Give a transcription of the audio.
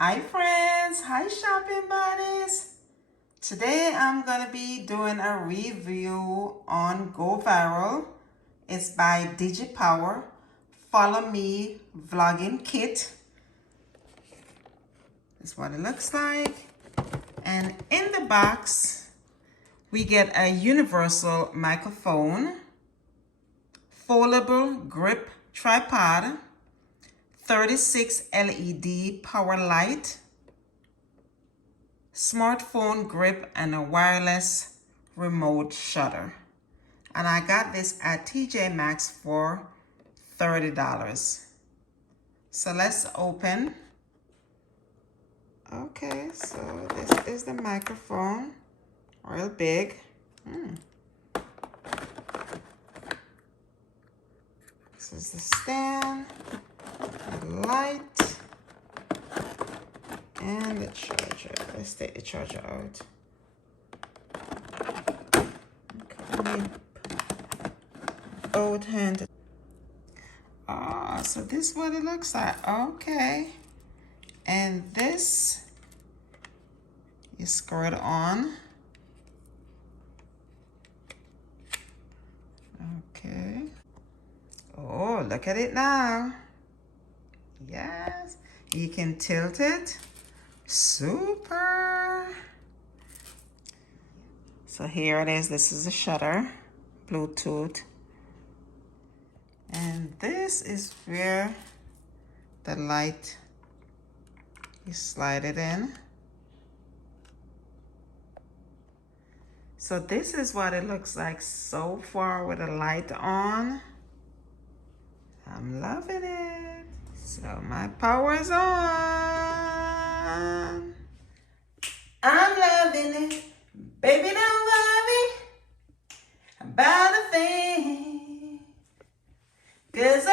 Hi friends, hi shopping buddies. Today I'm gonna be doing a review on Go Viral. It's by digipower. Follow me vlogging kit. This is what it looks like. And in the box, we get a universal microphone, foldable grip tripod, 36 LED power light, smartphone grip, and a wireless remote shutter. And I got this at TJ Maxx for $30. So let's open. Okay, so this is the microphone, real big. This is the stand, the light, and the charger. Let's take the charger out. Okay. Both hands. Ah, so this is what it looks like. Okay. And this, you screw it on. Okay. Oh, look at it now. Yes. You can tilt it. Super. So here it is. This is the shutter, Bluetooth. And this is where the light, you slide it in. So this is what it looks like so far with the light on. I'm loving it. So my power is on. I'm loving it. Baby, don't worry about a thing, 'cause